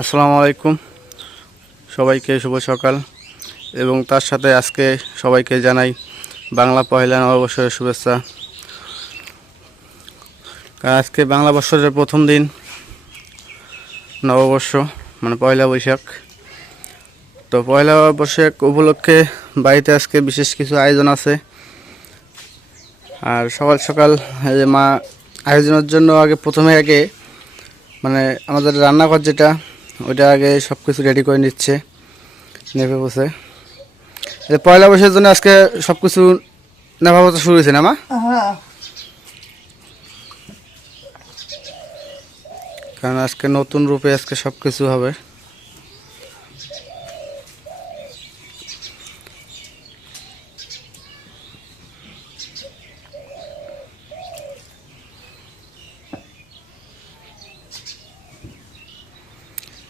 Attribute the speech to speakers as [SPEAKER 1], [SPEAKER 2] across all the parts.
[SPEAKER 1] আসসালামু আলাইকুম। সবাইকে শুভ সকাল। এবং তার সাথে আজকে সবাইকে জানাই বাংলা পয়লা নববর্ষের শুভেচ্ছা। কারণ আজকে বাংলা বৎসরের প্রথম দিন নববর্ষ মানে পয়লা বৈশাখ। তো পয়লা বৈশাখ উপলক্ষে বাড়িতে আজকে বিশেষ কিছু আয়োজন আছে। আর সকাল সকাল মা আয়োজনের জন্য আগে প্রথমে আগে মানে আমাদের রান্নাঘর যেটা ওইটা আগে সব কিছু রেডি করে নিচ্ছে নেভে বসে। পয়লা বৈশাখের জন্য আজকে সব কিছু নেভা বসে শুরু হয়েছে না মা?
[SPEAKER 2] হ্যাঁ।
[SPEAKER 1] কারণ আজকে নতুন রূপে আজকে সব কিছু হবে।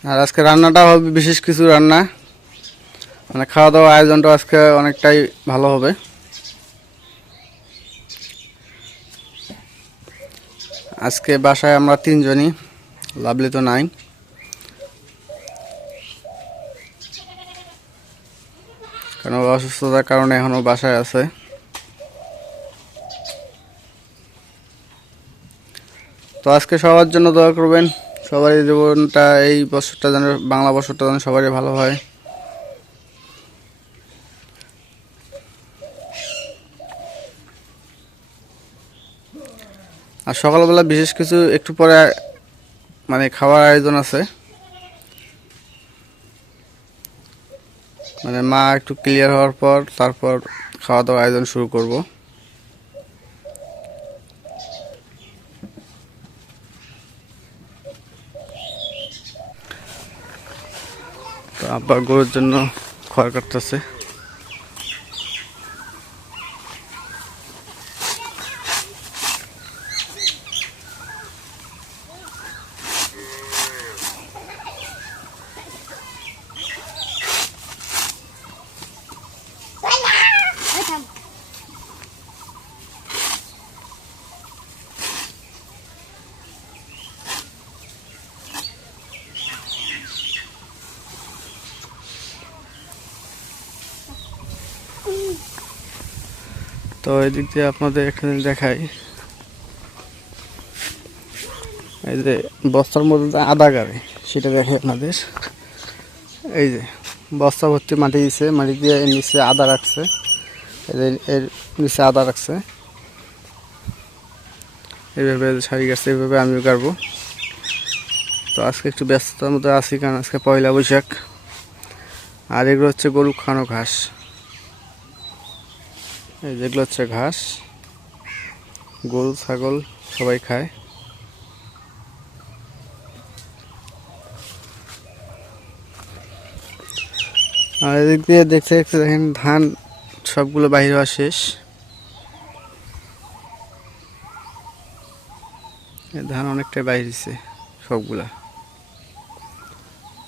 [SPEAKER 1] আর আজকে রান্নাটা হবে, বিশেষ কিছু রান্না। মানে খাওয়া দাওয়া আয়োজনটা আজকে অনেকটাই ভালো হবে। আজকে বাসায় আমরা তিনজনই, লাভলি তো নাই। ও অসুস্থতার কারণে এখনও বাসায় আছে। তো আজকে সবার জন্য দোয়া করবেন। সবারই জীবনটা এই বছরটা যেন, বাংলা বছরটা যেন সবারই ভালো হয়। আর সকালবেলা বিশেষ কিছু একটু পরে মানে খাওয়ার আয়োজন আছে। মানে মা একটু ক্লিয়ার হওয়ার পর, তারপর খাওয়া দাওয়ার আয়োজন শুরু করব। তো আব্বা গরুর জন্য খড় কাটতেছে। তো এদিক দিয়ে আপনাদের এখানে দেখাই। এই যে বস্তার মধ্যে আদা গাড়ে, সেটা দেখে আপনাদের। এই যে বস্তা ভর্তি মাটি দিছে, মাটি দিয়ে এর নিচে আদা রাখছে। এর নিচে আদা রাখছে। এইভাবে সারি গাছছে এইভাবে আমিও গাড়বো। তো আজকে একটু ব্যস্ততার মধ্যে আছি কারণ আজকে পয়লা বৈশাখ। আর এগুলো হচ্ছে গরু খানো ঘাস। যেগুলো হচ্ছে ঘাস গরু ছাগল সবাই খায়। আর এদিক দিয়ে দেখতে দেখতে দেখেন, ধান সবগুলো বাইরে হওয়া শেষ। ধান অনেকটাই বাইরেছে সবগুলা।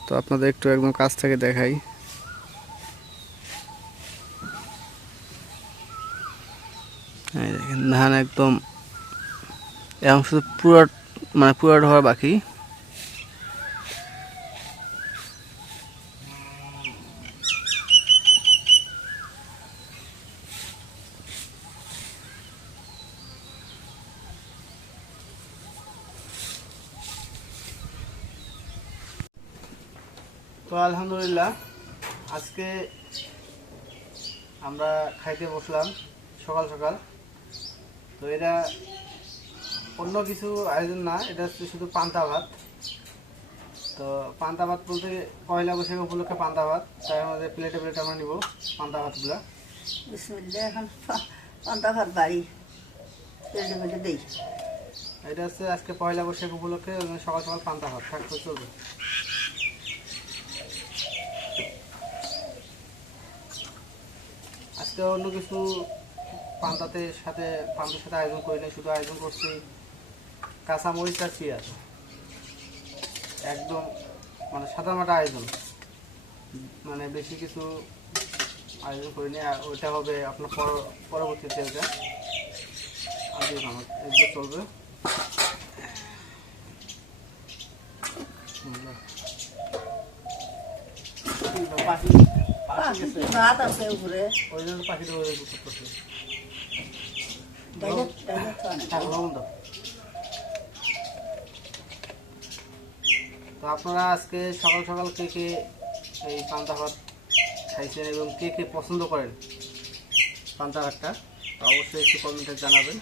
[SPEAKER 1] তো আপনাদের একটু একদম কাছ থেকে দেখাই এই দেখেন ধান একদম এখন শুধু পুরো মানে পুরো হওয়া বাকি। তো আলহামদুলিল্লাহ, আজকে আমরা খাইতে বসলাম সকাল সকাল। তো এটা অন্য কিছু আয়োজন না এটা হচ্ছে শুধু পান্তা ভাত। তো পান্তা ভাত বলতে পয়লা বৈশাখ উপলক্ষে পান্তা ভাত তাই আমাদের প্লেটে প্লেটে আমরা নিব পান্তা ভাতগুলো।
[SPEAKER 2] এখন পান্তা ভাত বাড়ি। পেটে পেটে দেই।
[SPEAKER 1] এটা হচ্ছে আজকে পয়লা বৈশাখ উপলক্ষে সকাল সকাল পান্তা ভাত থাকতে চলবে আজকে অন্য কিছু পান্তাতে সাথে পান্তার সাথে আয়োজন করি নাই শুধু আয়োজন করছি কাঁচা মরিচ আর চিয়ার একদম মানে সাদা মাটা আয়োজন। মানে বেশি কিছু আয়োজন করিনি আর ওইটা হবে আপনার পর- পরবর্তীতে ওটা আগে আমার এগুলো চলবে।
[SPEAKER 3] পাখি পাখি পাখি
[SPEAKER 2] আছে উপরে।
[SPEAKER 3] ওই জন্য পাখিটা করতেছে
[SPEAKER 2] ডাইলে ডাইলে খাওয়া না।
[SPEAKER 3] থাক লবণ দাও তো আপনারা আজকে সকাল সকাল কে কে এই পান্তা ভাত খাইছেন এবং কে কে পছন্দ করেন পান্তা ভাতটা তো অবশ্যই একটু কমেন্টে জানাবেন।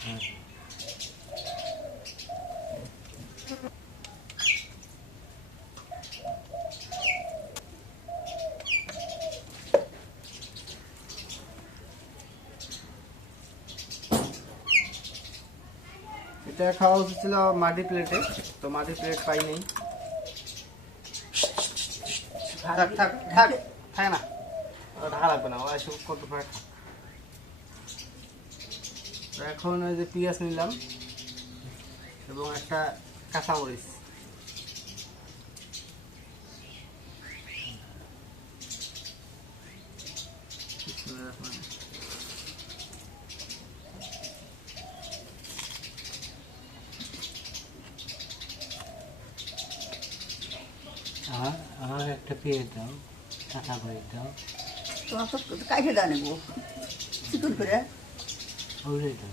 [SPEAKER 3] এটা খাওয়া উচিত ছিল মাটি প্লেটে, তো মাটি প্লেট পাই নেই। না। না এখন ওই যে পিঁয়াজ নিলাম, এবং একটা কাঁচামরিচ।
[SPEAKER 4] আমার আমার একটা পেয়ে দাও টাকা করে দাও।
[SPEAKER 2] তোমার তো কাইটে দাও নেব। চিকন করে।
[SPEAKER 4] ওরে দাও।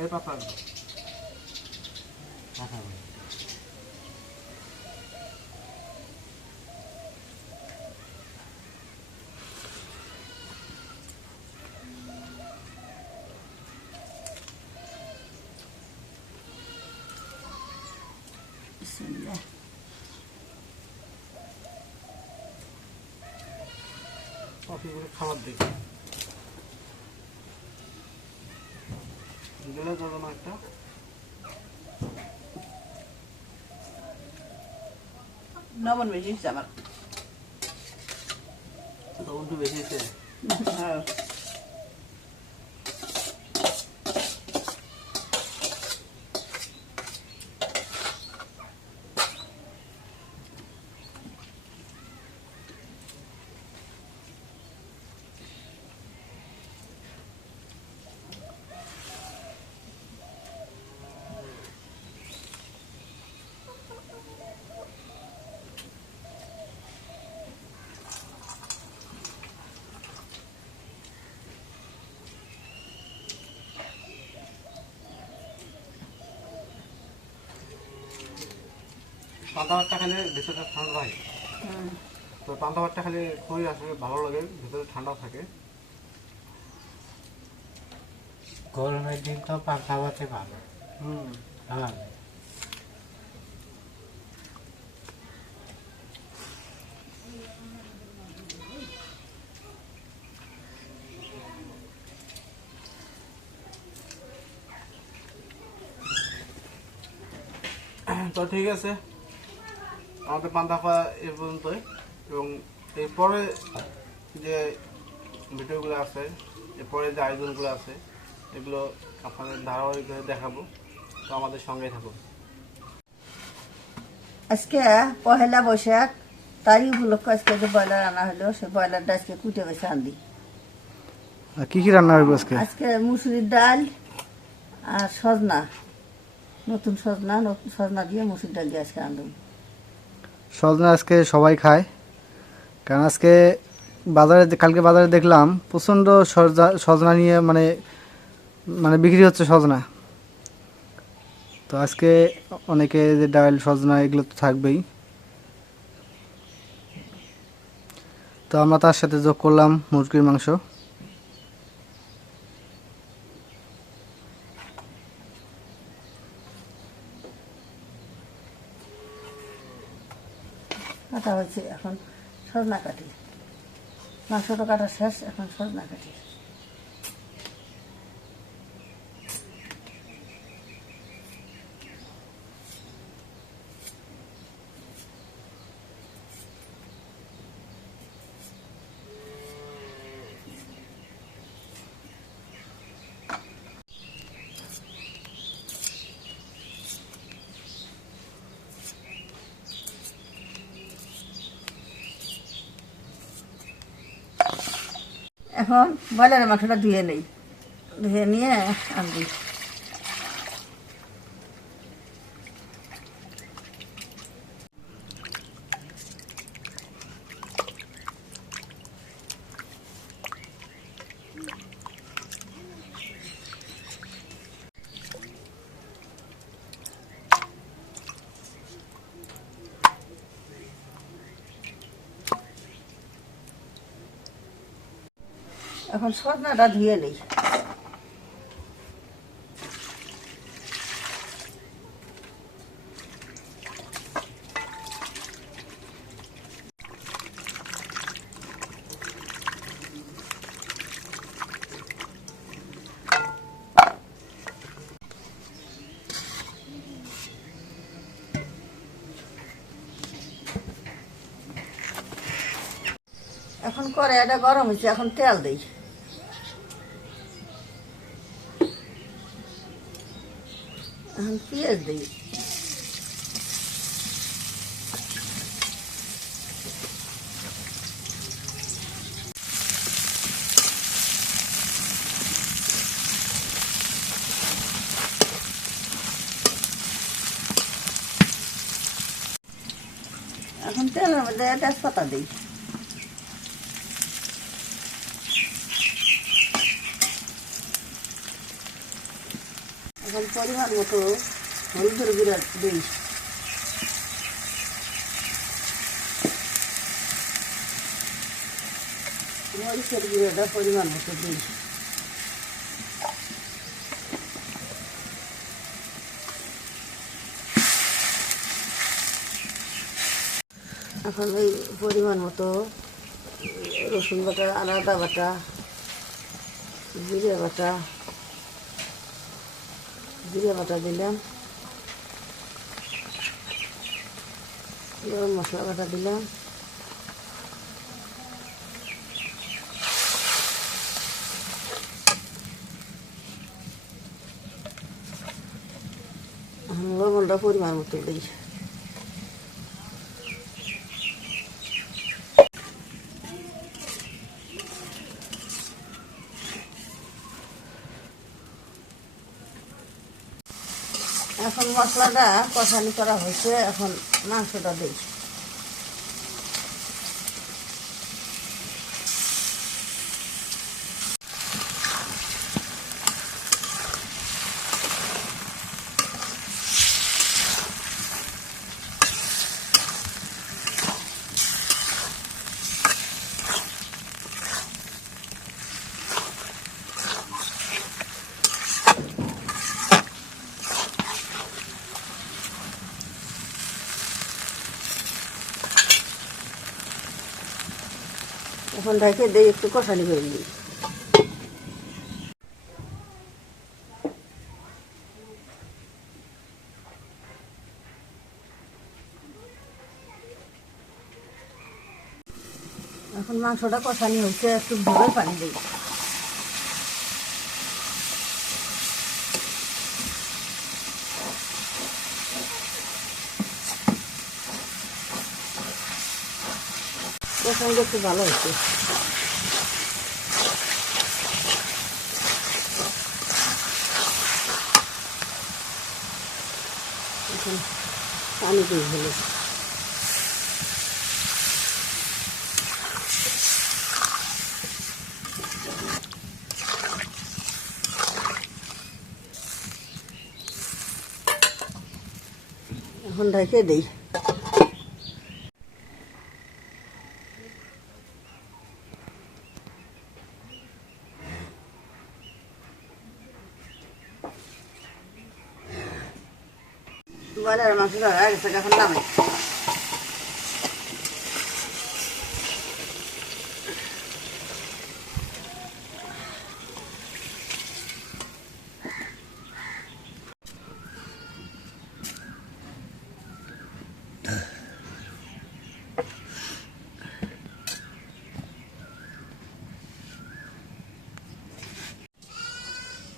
[SPEAKER 3] এই পাতা দাও।
[SPEAKER 4] টাকা করে
[SPEAKER 3] পাখিগুলো খাবার দেখি গেলে ধরো মাছটা
[SPEAKER 2] লবণ বেশি আমার
[SPEAKER 3] লবণটু বেশি হয়েছে
[SPEAKER 2] হ্যাঁ।
[SPEAKER 3] পান্তা ভাতটা খেলে ভেতরটা ঠান্ডা থাকে। তো পান্তা ভাতটা খেলে খুবই আসলে ভালো লাগে ভেতরে ঠান্ডা থাকে।
[SPEAKER 4] গরমের দিন তো পান্তা ভাতে ভালো।
[SPEAKER 3] হুম।
[SPEAKER 4] হ্যাঁ।
[SPEAKER 3] তো ঠিক আছে। আমাদের পান্তা খাওয়া এ পর্যন্তই। এবং এরপরে যে ভিডিওগুলো আছে এরপরে যে আয়োজনগুলো আছে এগুলো আপনাদের ধারাবাহিকভাবে দেখাবো। তো আমাদের সঙ্গে থাকুন।
[SPEAKER 2] আজকে পহেলা বৈশাখ তারই উপলক্ষ আজকে যে ব্রয়লার আনা হলো সে ব্রয়লারটা আজকে কুটে বেছে আনদি
[SPEAKER 3] কি কি রান্না হবে আজকে?
[SPEAKER 2] আজকে মুসুরির ডাল আর সজনা। নতুন সজনা নতুন সজনা দিয়ে মুসুর ডাল দিয়ে আজকে আনলাম
[SPEAKER 5] সজনা আজকে সবাই খায়। কারণ আজকে বাজারে কালকে বাজারে দেখলাম প্রচণ্ড সজনা নিয়ে মানে মানে বিক্রি হচ্ছে সজনা। তো আজকে অনেকে যে ডাল সজনা এগুলো তো থাকবেই। তো আমরা তার সাথে যোগ করলাম মুরগির মাংস।
[SPEAKER 2] কাটা হয়েছে এখন সজনা কাটি মাংসটা কাটা শেষ এখন সজনা কাটি এখন ব্রয়লারের মাংসটা ধুয়ে নেই। ধুয়ে নিয়ে আনবি। এখন সজনাটা ধুয়ে নেই। এখন করে এটা গরম হয়েছে এখন তেল দিই। এখন পেঁয়াজ দিই এখন তেলের মধ্যে তেজপাতা দিই এখন পরিমাণ মতো হলুদের গুঁড়া দিই মরিচের গুঁড়োটা পরিমাণ মতো দিই এখন ওই পরিমাণ মতো রসুন বাটা, আদা বাটা, জিরে বাটা জিরে বাটা দিলাম গরম মশলা বাটা দিলাম এখন লবণটা পরিমাণ মতো দিই এখন মশলাটা কষানি করা হয়েছে এখন মাংসটা দিই এখন ঢেকে দিয়ে একটু কষানি করে দিই এখন মাংসটা কষানি হচ্ছে একটু ভরে পানি দিই। কষানিটা একটু ভালো এখন পানি দিয়ে হলো। এখন ঢেকে দিই। বয়লার মাংসটা হয়ে গেছে এখন নামে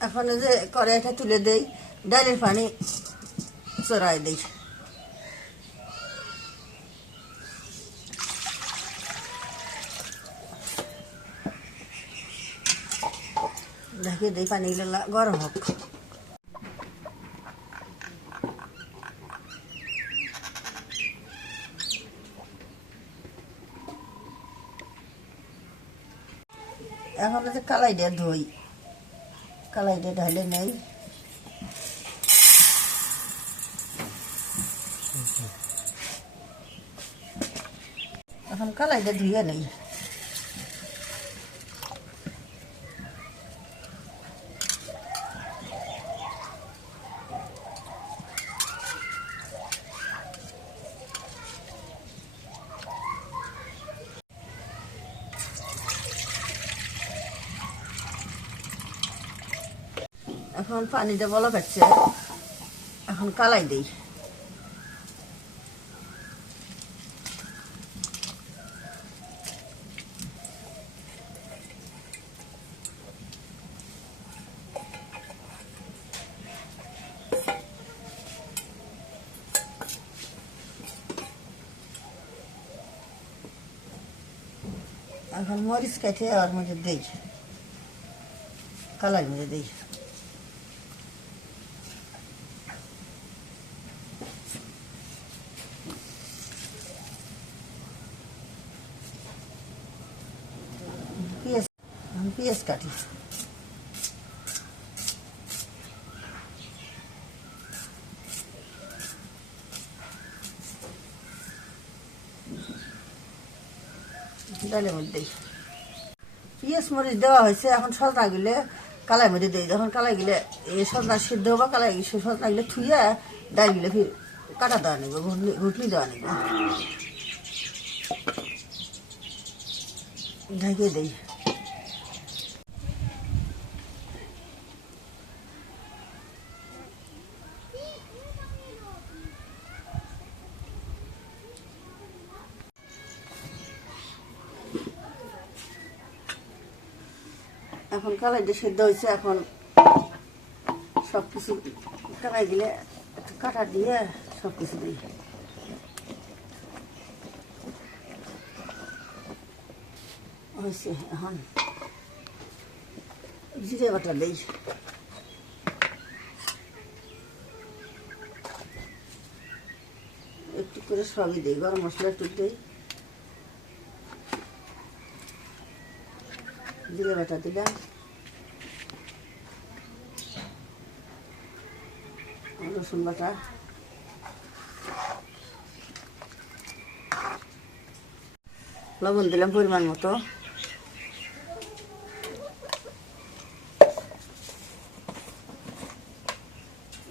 [SPEAKER 2] এখন এই যে কড়াইটা তুলে দেই ডালের পানি চড়াই দিই ঢেকে দিই পানিগুলো গরম হোক। এখন হচ্ছে কালাই দিয়ে ধুই। কালাই দিয়ে ঢালে নেই। এখন কালাইটা ধুয়ে নেই। এখন পানিতে বলা কাটছে এখন কালাই দিই। এখন মরিচ কেটে আর মধ্যে দেই। কালার মধ্যে দেই পেঁয়াজ আমি পেঁয়াজ কাটি। ডালের মধ্যে দিই পেঁয়াজ মরিচ দেওয়া হয়েছে, এখন সজনা গেলে কালাই মধ্যে দিই। যখন কালাই গেলে এই সজনা সিদ্ধ বা কালাই সজনা গেলে থুইয়া ডাল গেলে ফির কাটা দেওয়া নেব ঘুটনি দেওয়া নেব। ঢেকে দিই এখন কালাইটা সিদ্ধ হয়েছে, এখন সব কিছু কালাই দিলে, একটু কাটা দিয়ে সব কিছু দিই। হয়েছে এখন। জিরে বাটা দিই। একটু করে সবই দিই, গরম মশলা একটু দিই। জিরে বাটা দিলাম। রসুন বাটা লবণ দিলাম পরিমাণ মতো।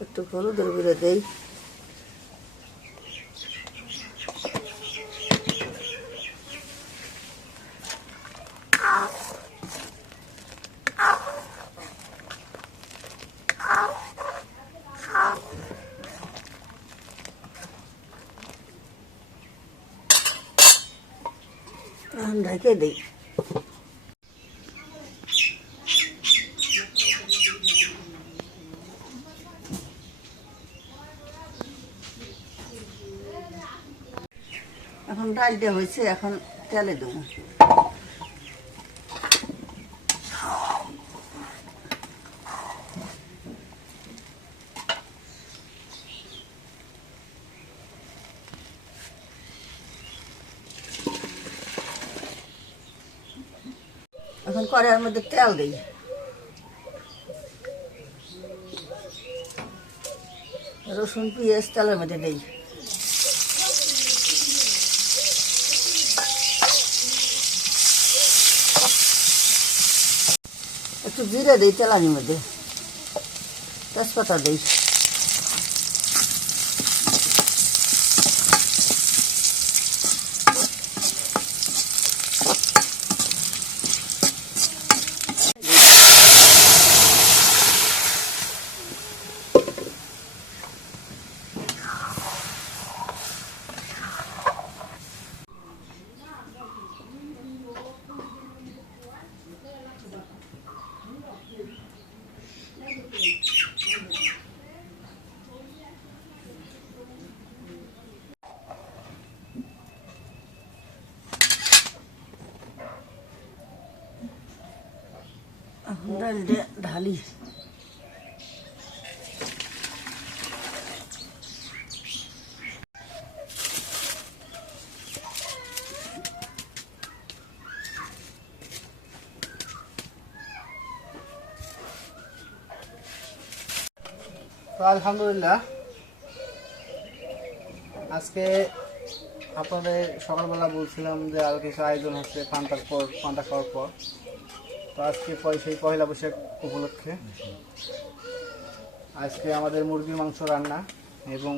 [SPEAKER 2] একটু হলুদের গুঁড়ো দেই। এখন ঢেকে দিই। এখন ডাল দেওয়া হয়েছে এখন তেলে দেবো এখন কড়াইয়ের মধ্যে তেল দিই। রসুন, পেঁয়াজ তেলের মধ্যে দিই। একটু জিরে দিই তেলানির মধ্যে। তেজপাতা দিই। ঢালি।
[SPEAKER 3] আলহামদুলিল্লাহ। আজকে আপনাদের সকালবেলা বলছিলাম যে আরও কিছু আয়োজন হচ্ছে পান্তার পর পান্তা খাওয়ার পর। তো আজকে সেই পয়লা বৈশাখ উপলক্ষে আজকে আমাদের মুরগির মাংস রান্না এবং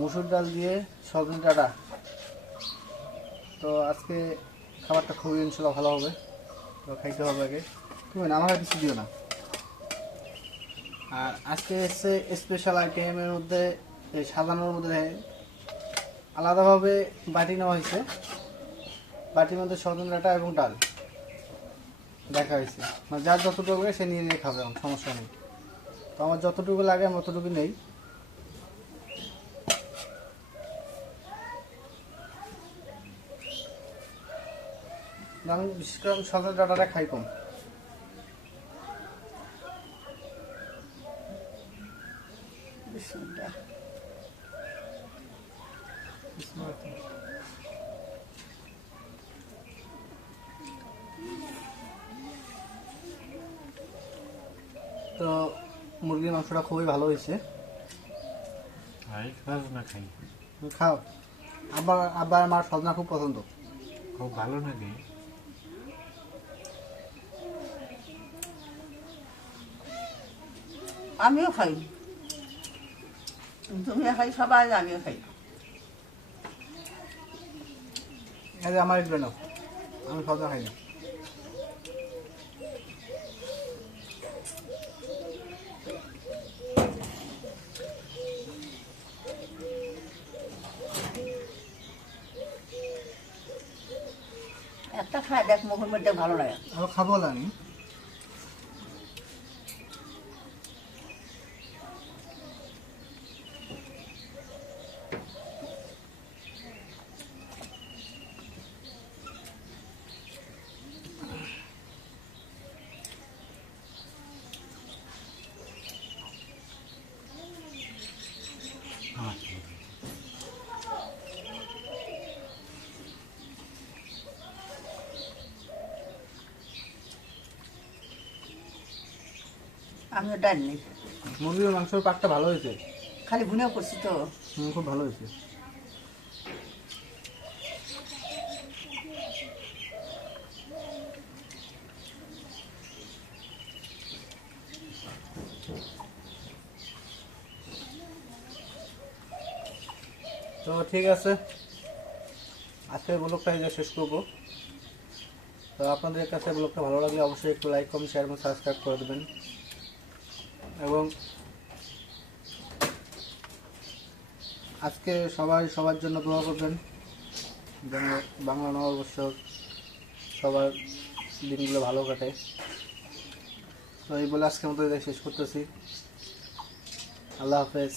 [SPEAKER 3] মুসুর ডাল দিয়ে সজনে ডাটা তো আজকে খাবারটা খুবই ইনশাল্লাহ ভালো হবে। তো খাইতে হবে আগে। তুমি না আমার কিছু দিও না। আর আজকে এসছে স্পেশাল আইটেমের মধ্যে সাজানোর মধ্যে আলাদাভাবে বাটি নেওয়া হয়েছে। বাটির মধ্যে সজন ডাটা এবং ডাল। দেখা হয়েছে। মানে যার যতটুকু লাগে সে নিয়ে নিয়ে খাবে এখন, সমস্যা নেই। তো আমার যতটুকু লাগে আমি অতটুকু নেই। আমি বিশেষ করে আমি সজন ডাটাটা খাই কম।
[SPEAKER 2] বিসমিল্লাহ।
[SPEAKER 3] মুরগির মাংসটা খুবই ভালো হয়েছে।
[SPEAKER 4] খাই।
[SPEAKER 3] তুমি খাও। আবার আবার আমার সজনা খুব পছন্দ।
[SPEAKER 4] খুব ভালো লাগে
[SPEAKER 2] আমিও খাই। তুমিও খাই সবাই আমিও খাই।
[SPEAKER 3] এই আমার এগুলো নাও আমি সজনা খাই না।
[SPEAKER 2] একটা খায় দেখ মুখের মধ্যে ভালো লাগে।
[SPEAKER 3] খাব না
[SPEAKER 2] আমিও ডাল নেই।
[SPEAKER 3] মুরগির মাংসের পাকটা ভালো হয়েছে?
[SPEAKER 2] খালি ভুনেও করছি তো।
[SPEAKER 3] খুব ভালো হয়েছে। তো ঠিক আছে। আজকের ব্লগটা এই যে শেষ করব। তো আপনাদের কাছে ব্লগটা ভালো লাগলে অবশ্যই একটু লাইক কমেন্ট শেয়ার এবং সাবস্ক্রাইব করে দেবেন। এবং আজকে সবাই সবার জন্য দোয়া করবেন বাংলা নববর্ষ সবার দিনগুলো ভালো কাটে। তো এই বলে আজকের মতো শেষ করতেছি। আল্লাহ হাফেজ।